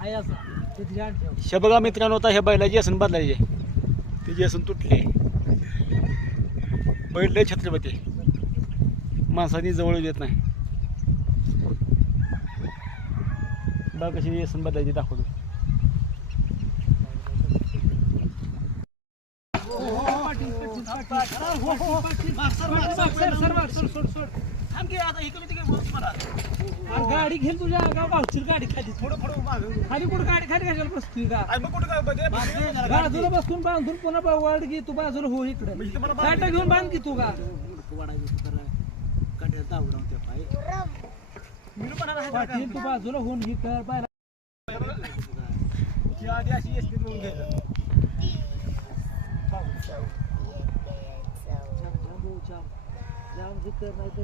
हे बघा मित्रांनो, आता ह्या बैलाची व्यसन बदलायचे, ते व्यसन तुटले. बैल लय छत्रपती, माणसाने जवळ येत नाही. बघा कशी व्यसन बदलायची दाखवतो. गाडी घेऊन तुझ्या गावची गाडी खाली खाली कुठं गाडी खाली कशाला बसतोय का? बाजूला बसून बांधून पुन्हा वाढ घे तू, बाजूला हो इकडे काटा घेऊन बांध की तू का पाटील, तू बाजूला होऊन घे कर पाहिला जाम जिकर नाही तर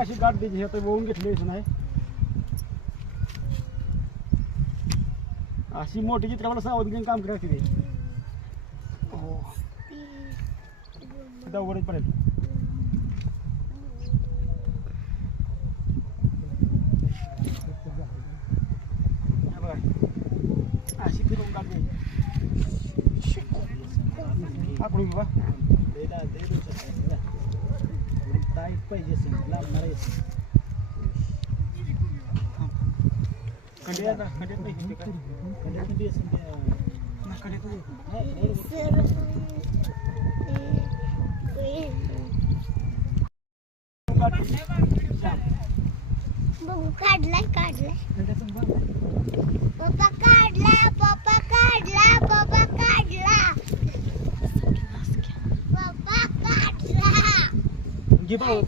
अशी गाठ द्यायची, आता वळून घेतली नाही. अशी मोठी चित्राला सावध घेऊन काम करायची ते दवडच पडेल. अशी फिरवून काढ आकडून बा टाईट पाहिजे लागणार आहे. खंड्या खंड्यात नाही खंड्यात खंडी काढलाय पप्पा काढला पप्पा काढला पप्पा काढला पप्पा काढला घे पाहू